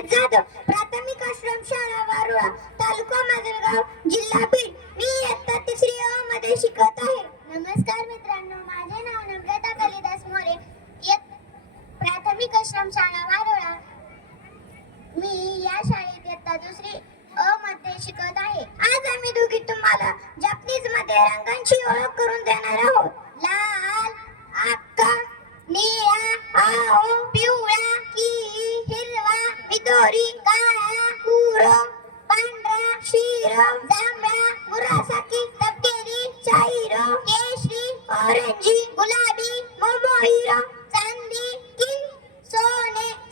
जाधव, प्राथमिक आश्रम शाळा वारुळा, तालुका माजलगाव, जिल्हा बीड. मी इयत्ता 3री अ मध्ये शिकत आहे. नमस्कार मित्रांनो, माझे नाव नम्रता कालिदास मोरे, प्राथमिक आश्रम शाळा वारुळा. मी या शाळेत इयत्ता 2री अ मध्ये शिकत आहे. आज आम्ही दोघी तुम्हाला जपनीज मध्ये रंगांची ओळख करून देणार आहोत. लाल, अक्का, निळा, आओ, पिवळा, की, हिरवा, विदोरी, काळा, पूर, पांढरा, क्षीर, जांभळा, मुरासाकी, तपकिरी, शाहीर, केशरी, ऑरेंजी, गुलाबी, मोमोईर, चांदी, किन,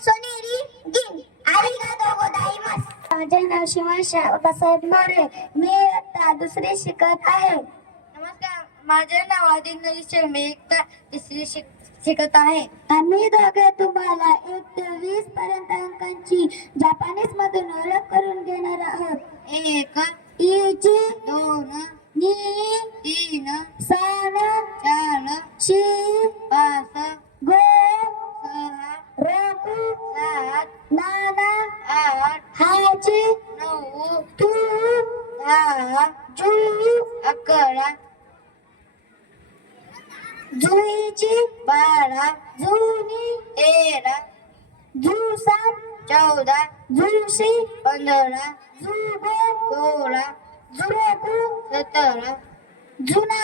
सोनेरी, गिन. आरिगातो गोजाइमास. माझे नाव शिवांश बाबासाहेब मोरे, मी इयत्ता 2री शिकत आहे. नमस्कार, माझे नाव आदित्य शेळ, मी इयत्ता 3री शिकत आहे. आम्ही दोघे तुम्हाला 1 ते 20 पर्यंत अंकांची जपानीज मधून ओळख करून घेणार आहोत. 1 इची, 2 नी, 3 सान, 4 शी, 5 गो, 6 रोकू, 7 नाना, 8 हाची, 9 तू, 10 जू, 11 जुईची, 12 जुनी, 13 जुसात, 14 जुशी, 15 जुगो, 16 जुरोकू, 17 जुना.